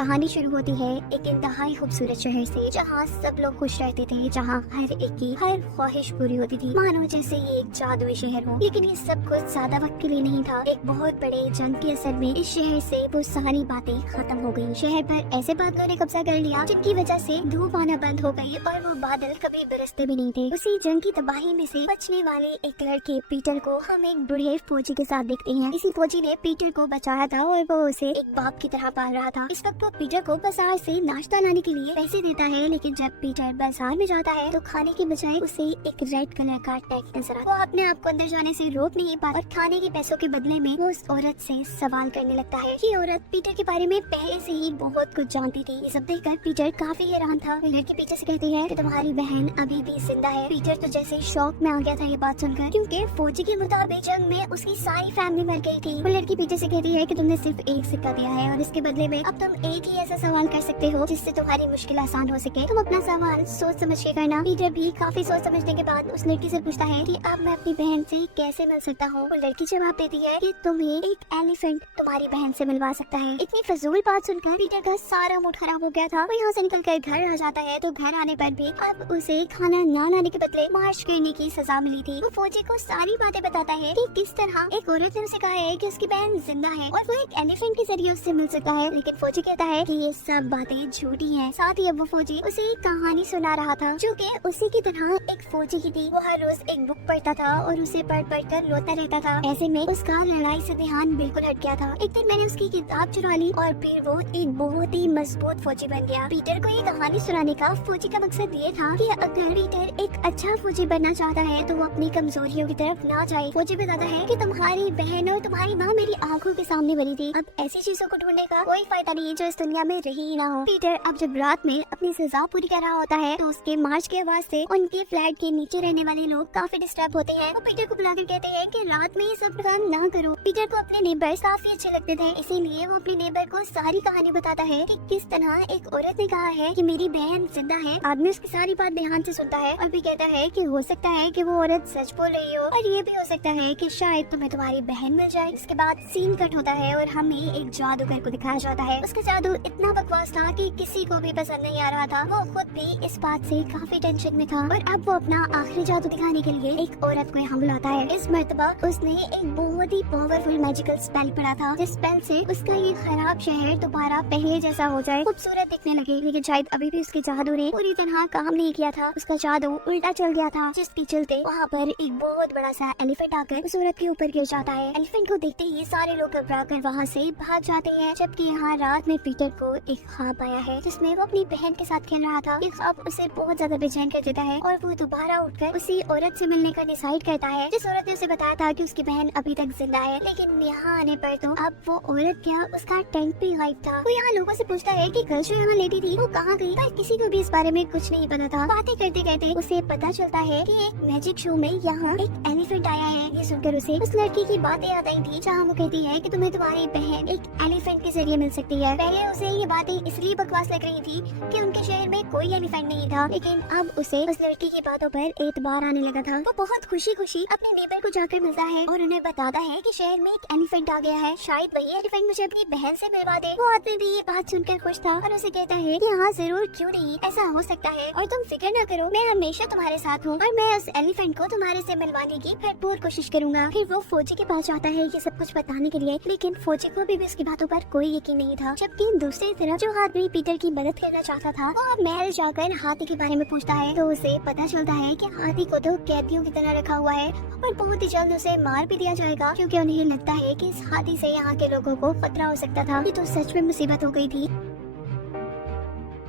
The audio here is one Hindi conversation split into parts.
कहानी शुरू होती है एक इंतहाई खूबसूरत शहर से, जहाँ सब लोग खुश रहते थे, जहाँ हर एक की हर ख्वाहिश पूरी होती थी, मानो जैसे ये एक जादुई शहर हो। लेकिन ये सब कुछ ज्यादा वक्त के लिए नहीं था। एक बहुत बड़े जंग के असर में इस शहर से वो सारी बातें खत्म हो गयी। शहर पर ऐसे बादलों ने कब्जा कर लिया जिनकी वजह से धूप आना बंद हो गई और वो बादल कभी बरसते भी नहीं थे। उसी जंग की तबाही में से बचने वाले एक लड़के पीटर को हम एक बूढ़े फौजी के साथ देखते हैं। इसी फौजी ने पीटर को बचाया था और वो उसे एक बाप की तरह पाल रहा था। इस वक्त वो पीटर को बाजार से नाश्ता लाने के लिए पैसे देता है, लेकिन जब पीटर बाजार में जाता है तो खाने की बजाय उसे एक रेड कलर का टैग नजर आता है। वो अपने आप को अंदर जाने से रोक नहीं पाता और खाने के पैसों के बदले में वो उस औरत से सवाल करने लगता है। ये औरत पीटर के बारे में पहले से ही बहुत कुछ जानती थी। ये सब देखकर पीटर काफी हैरान था। वो लड़की पीटर से कहती है कि तुम्हारी बहन अभी भी जिंदा है। पीटर तो जैसे शौक में आ गया था ये बात सुनकर, क्योंकि फौजी के मुताबिक जंग में उसकी सारी फैमिली मर गई थी। वो लड़की पीटर से कहती है कि तुमने सिर्फ एक सिक्का दिया है और इसके बदले में अब तुम एक ही ऐसा सवाल कर सकते हो जिससे तुम्हारी मुश्किल आसान हो सके। तुम अपना सवाल सोच समझ के करना। पीटर भी काफी सोच समझने के बाद उस लड़की से पूछता है कि अब मैं अपनी बहन से कैसे मिल सकता हूँ। वो लड़की जवाब देती है कि तुम्हें एक एलिफेंट तुम्हारी बहन से मिलवा सकता है। इतनी फजूल बात सुनकर पीटर का सारा मूड खराब हो गया था। वो यहाँ से निकल कर घर आ जाता है तो घर आने पर भी अब उसे खाना ना लाने के बदले मार्च करने की सजा मिली थी। वो फौजी को सारी बातें बताता है कि किस तरह एक औरत ने उसे कहा है कि उसकी बहन जिंदा है और वो एक एलिफेंट के जरिए उससे मिल सकता है। लेकिन फौजी कहता है कि ये सब बातें झूठी हैं। साथ ही अब वो फौजी उसे एक कहानी सुना रहा था जो कि उसी की तरह एक फौजी की थी। वो हर रोज एक बुक पढ़ता था और उसे पढ़ कर रोता रहता था। ऐसे में उसका लड़ाई से ध्यान बिल्कुल हट गया था। एक दिन मैंने उसकी किताब चुरा ली और फिर वो एक बहुत ही मजबूत फौजी बन गया। पीटर को ये कहानी सुनाने का फौजी का मकसद ये था कि अगर पीटर एक अच्छा फौजी बनना चाहता है तो वो अपनी कमजोरियों की तरफ ना जाए। फौजी बताता है कि तुम्हारी बहन और तुम्हारी माँ मेरी आंखों के सामने बनी थी। अब ऐसी चीजों को ढूंढने का कोई फायदा नहीं जो इस दुनिया में रही ही ना हो। पीटर अब जब रात में अपनी सजा पूरी कर रहा होता है तो उसके मार्च की आवाज से उनके फ्लैट के नीचे रहने वाले लोग काफी डिस्टर्ब होते हैं। वो पीटर को बुलाकर कहते हैं कि रात में ये सब काम ना करो। पीटर को अपने नेबर्स काफी अच्छे लगते थे, इसीलिए वो अपने नेबर को सारी कहानी बताता है कि किस तरह एक औरत ने कहा है कि मेरी बहन जिंदा है। आदमी उसकी सारी बात ध्यान से सुनता है और भी कहता है कि हो सकता है कि वो औरत सच बोल रही हो और ये भी हो सकता है कि शायद तुम्हें तुम्हारी बहन मिल जाए। इसके बाद सीन कट होता है और हमें एक जादूगर को दिखाया जाता है। उसका जादू इतना बकवास था कि किसी को भी पसंद नहीं आ रहा था। वो खुद भी इस बात से काफी टेंशन में था और अब वो अपना आखिरी जादू दिखाने के लिए एक औरत को यहाँ बुलाता है। इस मर्तबा उसने एक बहुत ही पावरफुल मैजिकल स्पेल पढ़ा था, जिस स्पेल से उसका ये खराब शहर दोबारा पहले जैसा हो जाए, खूबसूरत दिखने लगे। लेकिन शायद अभी भी उसके जादू ने पूरी तरह काम नहीं किया था। उसका जादू उल्टा चल गया था, जिसके चलते वहाँ पर एक बहुत बड़ा सा एलिफेंट आकर उस औरत के ऊपर गिर जाता है। एलिफेंट को देखते ही सारे लोग घबरा कर वहाँ से भाग जाते हैं। जबकि यहाँ रात में पीटर को एक ख्वाब आया है जिसमें वो अपनी बहन के साथ खेल रहा था। ये ख्वाब उसे बहुत ज्यादा बेचैन कर देता है और वो दोबारा उठकर उसी औरत से मिलने का डिसाइड करता है जिस औरत ने उसे बताया था कि उसकी बहन अभी तक जिंदा है। लेकिन यहाँ आने पर तो अब वो औरत क्या उसका टेंट भी गायब था। वो यहाँ लोगों से पूछता है कि कल जो यहाँ लेडी थी वो कहाँ गई, पर किसी को भी इस बारे में कुछ नहीं पता था। बातें करते करते उसे पता चलता है कि एक मैजिक शो में यहाँ एक एलिफेंट आया है। ये सुनकर उसे उस लड़की की बातें याद आई थी जहाँ वो कहती है कि तुम्हें तुम्हारी बहन एक एलिफेंट के जरिए मिल सकती है। पहले उसे ये बातें इसलिए बकवास लग रही थी कि उनके शहर में कोई एलिफेंट नहीं था, लेकिन अब उसे उस लड़की की बातों पर एतबार आने लगा था। वो बहुत खुशी खुशी अपने नेबर को जाकर मिलता है और उन्हें बताता है कि शहर में एक एलिफेंट आ गया है, शायद वही एलिफेंट मुझे अपनी बहन से मिलवा दे। वो आदमी भी ये बात सुनकर खुश था और उसे कहता है कि हाँ जरूर, क्यों नहीं, ऐसा हो सकता है और तुम फिक्र न करो, मैं हमेशा तुम्हारे साथ हूँ और मैं उस एलिफेंट को तुम्हारे से मिलवाने की भरपूर कोशिश करूंगा। फिर वो फौजी के पास जाता है ये सब कुछ बताने के लिए, लेकिन फौजी को भी उसकी बातों पर कोई यकीन नहीं था। जबकि दूसरी तरफ जो आदमी पीटर की मदद करना चाहता था वो अब महल जाकर हाथी के बारे में पूछता है तो उसे पता चलता है कि हाथी को तो कैदियों की तरह रखा हुआ है और बहुत ही जल्द उसे मार भी दिया जाएगा, क्योंकि उन्हें लगता है कि इस हाथी से यहाँ के लोगों को खतरा हो सकता था। ये तो सच में मुसीबत हो गई थी।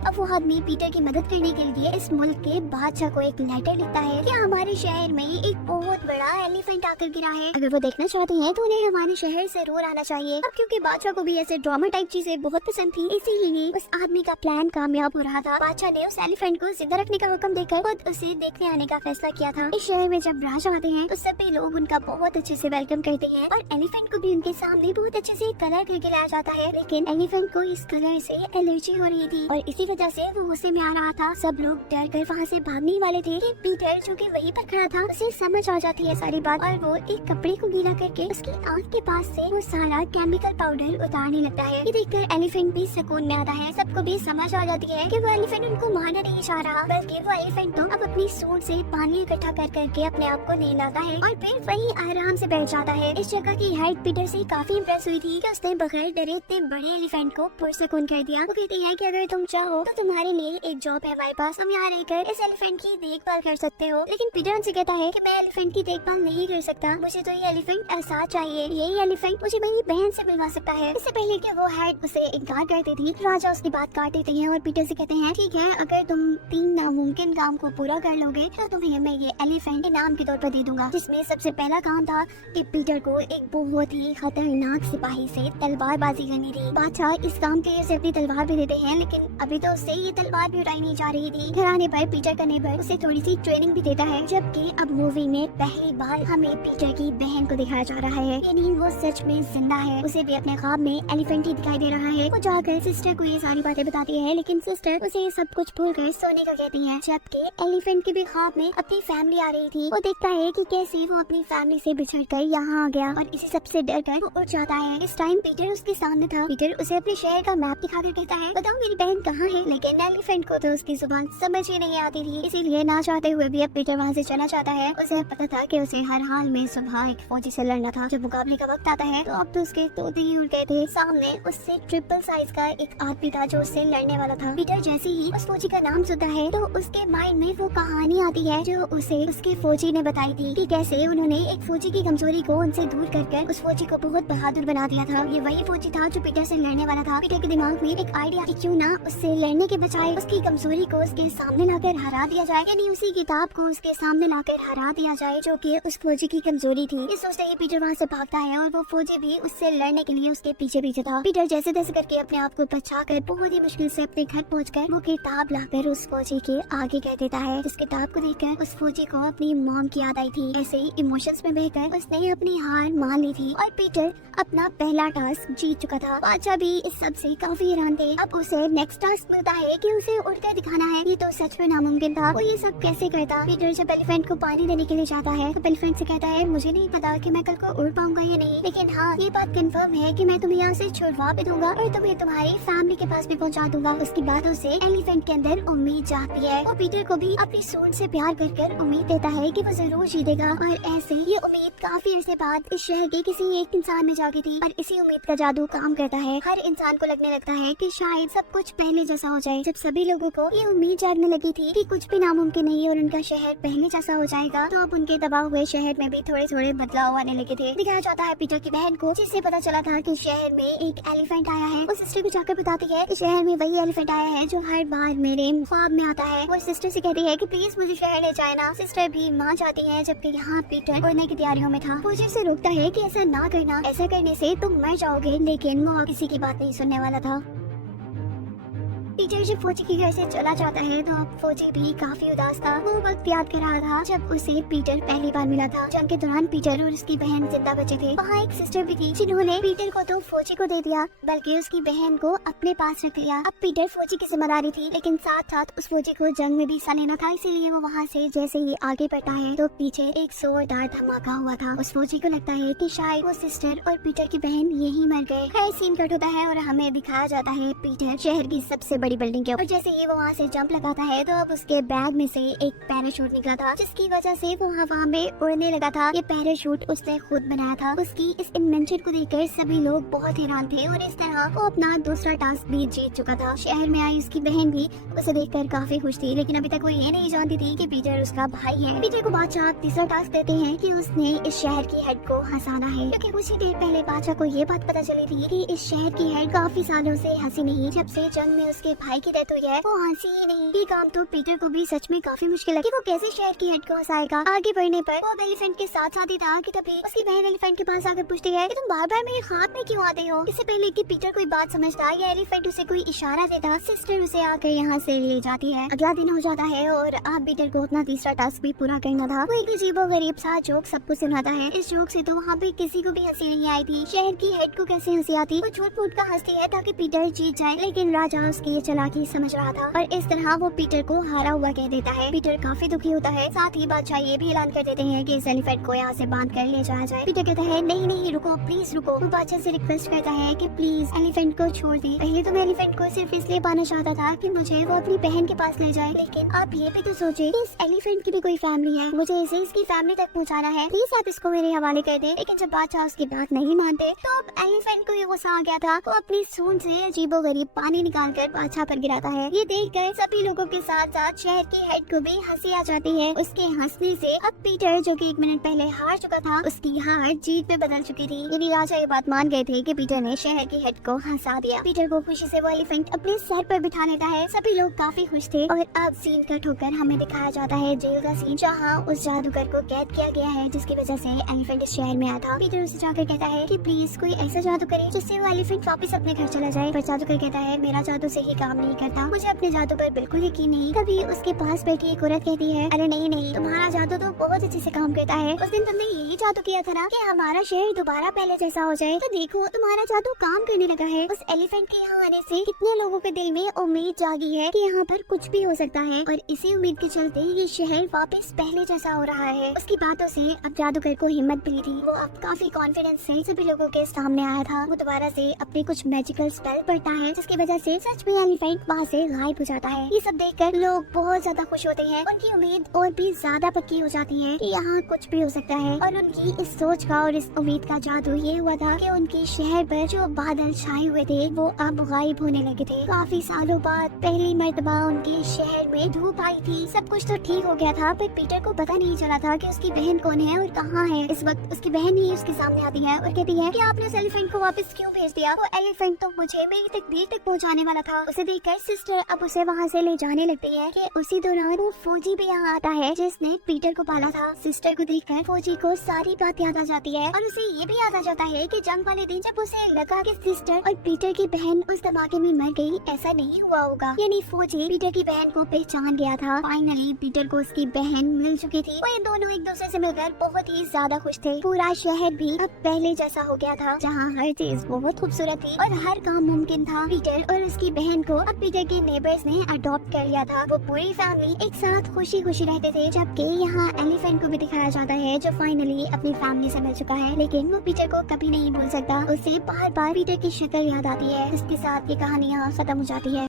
अब वो आदमी पीटर की मदद करने के लिए इस मुल्क के बादशाह को एक लेटर लिखता है कि हमारे शहर में एक बहुत बड़ा एलिफेंट आकर गिरा है। अगर वो देखना चाहते हैं तो उन्हें हमारे शहर जरूर आना चाहिए। अब क्योंकि बादशाह को भी ऐसे ड्रामा टाइप चीजें बहुत पसंद थी, इसीलिए उस आदमी का प्लान कामयाब हो रहा था। बादशाह ने उस एलिफेंट को जिंदा रखने का हुक्म देकर खुद उसे देखने आने का फैसला किया था। इस शहर में जब राजा आते हैं तो सभी लोग उनका बहुत अच्छे से वेलकम करते हैं और एलिफेंट को भी उनके सामने बहुत अच्छे से कलर करके लाया जाता है। लेकिन एलिफेंट को इस कलर से एलर्जी हो रही थी और इसी वजह से वो गुस्से में आ रहा था। सब लोग डर कर वहाँ से भागने वाले थे कि पीटर जो कि वहीं पर खड़ा था उसे समझ आ जाती है सारी बात और वो एक कपड़े को गीला करके उसकी आँख के पास से वो सारा केमिकल पाउडर उतारने लगता है। ये देखकर एलिफेंट भी सुकून में आता है। सबको भी समझ आ जाती है कि वो एलिफेंट उनको मारना नहीं चाह रहा, बल्कि वो एलिफेंट तो अब अपनी सूंड से पानी इकट्ठा कर करके अपने आप को ले लाता है और फिर वही आराम से बैठ जाता है। इस जगह की हाइट पीटर से काफी इम्प्रेस हुई थी कि उसने बगैर डरे इतने बड़े एलिफेंट को पुरसकून कर दिया। वो कहती है कि अगर तुम चाहो तो तुम्हारे लिए एक जॉब है हमारे पास, तुम यहाँ रहकर इस एलिफेंट की देखभाल कर सकते हो। लेकिन पीटर उनसे कहता है कि मैं एलिफेंट की देखभाल नहीं कर सकता, मुझे तो ये एलिफेंट ऐसा चाहिए, यही एलिफेंट मुझे मेरी बहन से मिलवा सकता है। इससे पहले कि वो हेड उसे इनकार कर देती थी, राजा उसकी बात काट देते हैं और पीटर से कहते हैं ठीक है, अगर तुम 3 नामुमकिन काम को पूरा कर लोगे तो तुम्हें मैं ये एलिफेंट इनाम के तौर पर दे दूंगा। जिसमें सबसे पहला काम था कि पीटर को एक बहुत ही खतरनाक सिपाही से तलवारबाजी करनी थी। बादशाह इस काम के लिए उसे अपनी तलवार भी देते हैं, लेकिन अभी तो उससे ये तलवार भी उठाई नहीं जा रही थी। घर आने पर पीटर का नेबर उसे थोड़ी सी ट्रेनिंग भी देता है। जबकि अब मूवी में पहली बार हमें पीटर की बहन को दिखाया जा रहा है, यानी वो सच में जिंदा है। उसे भी अपने ख्वाब में एलिफेंट ही दिखाई दे रहा है। वो जाकर सिस्टर को ये सारी बातें बताती है, लेकिन सिस्टर उसे ये सब कुछ भूल कर सोने का कहती है। जबकि एलिफेंट के भी ख्वाब में अपनी फैमिली आ रही थी। वो देखता है कि कैसे वो अपनी फैमिली से बिछड़ कर यहाँ आ गया और इसी सबसे डर कर वो उठ जाता है। इस टाइम पीटर उसके सामने था। पीटर उसे अपने शहर का मैप दिखाकर कहता है बताओ मेरी बहन कहाँ है, लेकिन एलिफेंट को तो उसकी जुबान समझ ही नहीं आती थी, इसीलिए ना चाहते हुए भी अब पीटर वहाँ से चला जाता है। उसे पता था कि उसे हर हाल में सुबह एक फौजी से लड़ना था। जब मुकाबले का वक्त आता है तो अब तो उसके तोते ही उड़ गए थे। सामने उससे ट्रिपल साइज का एक आदमी था जो उससे लड़ने वाला था। पीटर जैसे ही उस फौजी का नाम सुनता है तो उसके माइंड में वो कहानी आती है जो उसे उसके फौजी ने बताई थी कि कैसे उन्होंने एक फौजी की कमजोरी को उनसे दूर कर उस फौजी को बहुत बहादुर बना दिया था। ये वही फौजी था जो पीटर से लड़ने वाला था। पीटर के दिमाग में एक आइडिया कि क्यों ना उससे लड़ने के बजाय उसकी कमजोरी को उसके सामने लाकर हरा दिया जाए, यानी उसी किताब को उसके सामने लाकर हरा दिया जाए जो कि उस फौजी की कमजोरी थी। इस सोचते ही पीटर वहाँ से भागता है और वो फौजी भी उससे लड़ने के लिए उसके पीछे पीछे था। पीटर जैसे तैसे करके अपने आप को बचाकर बहुत ही मुश्किल से अपने घर पहुंचकर वो किताब लाकर उस फौजी के आगे कह देता है। इस किताब को देखकर उस फौजी को अपनी मॉम की याद आई थी। ऐसे ही इमोशंस में बहकर उसने अपनी हार मान ली थी और पीटर अपना पहला टास्क जीत चुका था। बादशाह भी इस सब से काफी हैरान थे। अब उसे नेक्स्ट टास्क मिलता है कि उसे उड़कर दिखाना है। ये तो सच में नामुमकिन था। वो ये सब कैसे करता? पीटर जब एलिफेंट को पानी देने के लिए जाता है तो एलिफेंट से कहता है मुझे नहीं पता कि मैं कल को उड़ पाऊंगा या नहीं, लेकिन हाँ ये बात कंफर्म है कि मैं तुम्हें यहाँ से छुड़वा भी दूंगा और तुम्हें तुम्हारी फैमिली के पास भी पहुँचा दूंगा। उसकी बातों से एलिफेंट के अंदर उम्मीद जागती है। वो पीटर को भी अपनी सूंड से प्यार कर उम्मीद देता है कि वो जरूर जीतेगा। और ऐसे ये उम्मीद काफी अर्से बाद इस शहर के किसी एक इंसान में जागी थी और इसी उम्मीद का जादू काम करता है। हर इंसान को लगने लगता है कि शायद सब कुछ पहले जैसा हो जाए। जब सभी लोगों को ये उम्मीद जागने लगी थी कि कुछ भी नामुमकिन नहीं है और उनका शहर पहले जैसा हो जाएगा, तो अब उनके दबा हुए शहर में भी थोड़े थोड़े बदलाव आने लगे थे। दिखाया जाता है पीटर की बहन को, जिससे पता चला था कि शहर में एक एलिफेंट आया है। वो सिस्टर को जाकर बताती है कि शहर में वही एलिफेंट आया है जो हर बार मेरे ख्वाब में आता है। वो सिस्टर से कहती है कि प्लीज मुझे शहर ले जाए ना। सिस्टर भी मान जाती है, जबकि यहाँ पीटर उड़ने की तैयारियों में था। फौजी से रोकता है कि ऐसा ना करना, ऐसा करने से तुम मर जाओगे, लेकिन वो किसी की बात नहीं सुनने वाला था। पीटर जब फौजी के घर से चला जाता है तो अब फौजी भी काफी उदास था। वो वक्त याद कर रहा था जब उसे पीटर पहली बार मिला था। जंग के दौरान पीटर और उसकी बहन जिंदा बचे थे। वहाँ एक सिस्टर भी थी जिन्होंने पीटर को तो फौजी को दे दिया, बल्कि उसकी बहन को अपने पास रख लिया। अब पीटर फौजी की जिम्मेदारी थी, लेकिन साथ साथ उस फौजी को जंग में भी हिस्सा लेना था। इसीलिए वो वहाँ से जैसे ही आगे बढ़ता है तो पीछे एक जोरदार धमाका हुआ था। उस फौजी को लगता है कि शायद वो सिस्टर और पीटर की बहन यही मर गए। खैर सीन कट होता है और हमें दिखाया जाता है पीटर शहर की सबसे बड़ी बिल्डिंग के ऊपर। जैसे ही वो वहाँ से जंप लगाता है तो अब उसके बैग में से एक पैराशूट निकला था, जिसकी वजह से वो हवा में उड़ने लगा था। ये पैराशूट उसने खुद बनाया था। उसकी इस इन्वेंशन को देखकर सभी लोग बहुत हैरान थे और इस तरह वो अपना दूसरा टास्क भी जीत चुका था। शहर में आई उसकी बहन भी उसे देखकर काफी खुश थी, लेकिन अभी तक वो ये नहीं जानती थी कि पीटर उसका भाई है। पीटर को बादशाह तीसरा टास्क देते हैं कि उसने इस शहर की हेड को हंसाना है, क्योंकि कुछ ही देर पहले बादशाह को ये बात पता चली थी कि इस शहर की हेड काफी सालों से हंसी नहीं। जब से जंग में उसके भाई की डेथ हुई है वो हंसी ही नहीं। ये काम तो पीटर को भी सच में काफी मुश्किल है कि वो कैसे शहर की हेड को हंसाएगा। आगे बढ़ने पर वो एलिफेंट के साथ ही था कि तभी उसकी बहन एलिफेंट के पास आकर पूछती है कि तुम बार बार मेरे हाथ में क्यों आते हो। इससे पहले कि पीटर कोई बात समझता या एलिफेंट उसे कोई इशारा देता, सिस्टर उसे आकर यहाँ से ले जाती है। अगला दिन हो जाता है और अब पीटर को अपना तीसरा टास्क भी पूरा करना था। वो एक अजीबोगरीब सा जोक सबको सुनाता है। इस जोक से तो वहाँ पे किसी को भी हंसी नहीं आई थी। शहर की हेड को कैसे हंसी आती। वो झूठ मूठ का हंसती है ताकि पीटर जीत जाए, लेकिन राजा उसके ये चालाकी समझ रहा था और इस तरह वो पीटर को हारा हुआ कह देता है। पीटर काफी दुखी होता है। साथ ही बादशाह ये भी ऐलान कर देते हैं कि इस एलिफेंट को यहाँ से बांध कर ले जाया जाए। पीटर कहता है नहीं नहीं रुको, प्लीज रुको। वो बादशाह से रिक्वेस्ट करता है कि प्लीज एलिफेंट को छोड़ दे। पहले तो मैं एलिफेंट को सिर्फ इसलिए पाना चाहता था कि मुझे वो अपनी बहन के पास ले जाए, लेकिन आप ये भी तो सोचे इस एलिफेंट की भी कोई फैमिली है, मुझे इसे इसकी फैमिली तक पहुँचाना है, प्लीज आप इसको मेरे हवाले कर दे। लेकिन जब बादशाह उसकी बात नहीं मानते तो अब एलिफेंट को ये गुस्सा आ गया था। वो अपनी सूंड से अजीबोगरीब पानी निकाल कर बादशाह पर गिराता है। ये देख कर सभी लोगों के साथ साथ शहर की हेड को भी हंसी आ जाती है। उसके हंसने से अब पीटर जो कि 1 मिनट पहले हार चुका था, उसकी हार जीत में बदल चुकी थी। यदि राजा ये बात मान गए थे कि पीटर ने शहर की हेड को हंसा दिया। पीटर को खुशी से वो एलिफेंट अपने सर पर बिठा लेता है। सभी लोग काफी खुश थे और अब सीन कट होकर हमें दिखाया जाता है जेल का सीन, जहाँ उस जादूगर को कैद किया गया है जिसकी वजह से एलिफेंट इस शहर में आया था। पीटर उसे जाकर कहता है कि प्लीज कोई ऐसा जादू करे जिससे वो एलिफेंट वापस अपने घर चला जाए। पर जादूगर कहता है मेरा जादू से ही काम नहीं करता, मुझे अपने जादू पर बिल्कुल यकीन नहीं। तभी उसके पास बैठी एक औरत कहती है अरे नहीं नहीं, तुम्हारा जादू तो बहुत अच्छे से काम करता है। उस दिन तुमने यही जादू किया था ना कि हमारा शहर दोबारा पहले जैसा हो जाए, तो देखो तुम्हारा जादू काम करने लगा है। उस एलिफेंट के यहाँ आने से कितने लोगों के दिल में उम्मीद जागी है कि यहाँ पर कुछ भी हो सकता है और इसी उम्मीद के चलते ये शहर वापस पहले जैसा हो रहा है। उसकी बातों से अब जादूगर को हिम्मत मिली थी। वो अब काफी कॉन्फिडेंस से सभी लोगों के सामने आया था। वो दोबारा से अपने कुछ मैजिकल स्पेल पढ़ता है जिसकी वजह से सच में एलिफेंट वहाँ से गायब हो जाता है। ये सब देखकर लोग बहुत ज्यादा खुश होते हैं। उनकी उम्मीद और भी ज्यादा पक्की हो जाती है कि यहाँ कुछ भी हो सकता है और उनकी इस सोच का और इस उम्मीद का जादू ये हुआ था कि उनके शहर पर जो बादल छाए हुए थे वो अब गायब होने लगे थे। काफी सालों बाद पहली मर्तबा उनके शहर में धूप आई थी। सब कुछ तो ठीक हो गया था पर पीटर को पता नहीं चला था कि उसकी बहन कौन है और कहाँ है। इस वक्त उसकी बहन ही उसके सामने आती है और कहती है कि आपने उस एलिफेंट को वापस क्यों भेज दिया? वो एलिफेंट तो मुझे मेरी तकदीर तक पहुँचाने वाला था। उसे देखकर सिस्टर अब उसे वहाँ से ले जाने लगती है कि उसी दौरान वो फौजी भी यहाँ आता है जिसने पीटर को पाला था। सिस्टर को देखकर फौजी को सारी बात याद आ जाती है और उसे ये भी याद आ जाता है कि जंग वाले दिन जब उसे लगा कि सिस्टर और पीटर की बहन उस धमाके में मर गई, ऐसा नहीं हुआ होगा। यानी फौजी पीटर की बहन को पहचान गया था। फाइनली पीटर को उसकी बहन मिल चुकी थी। वो ये दोनों एक दूसरे से मिलकर बहुत ही ज्यादा खुश थे। पूरा शहर भी अब पहले जैसा हो गया था, जहाँ हर चीज बहुत खूबसूरत थी और हर काम मुमकिन था। पीटर और उसकी बहन को अब पीटर के नेबर्स ने अडॉप्ट कर लिया था। वो पूरी फैमिली एक साथ खुशी खुशी रहते थे। जबकि यहाँ एलिफेंट को भी दिखाया जाता है जो फाइनली अपनी फैमिली से मिल चुका है, लेकिन वो पीटर को कभी नहीं भूल सकता। उसे बार बार पीटर की शक्ल याद आती है। इसके साथ ये कहानी यहाँ खत्म हो जाती है।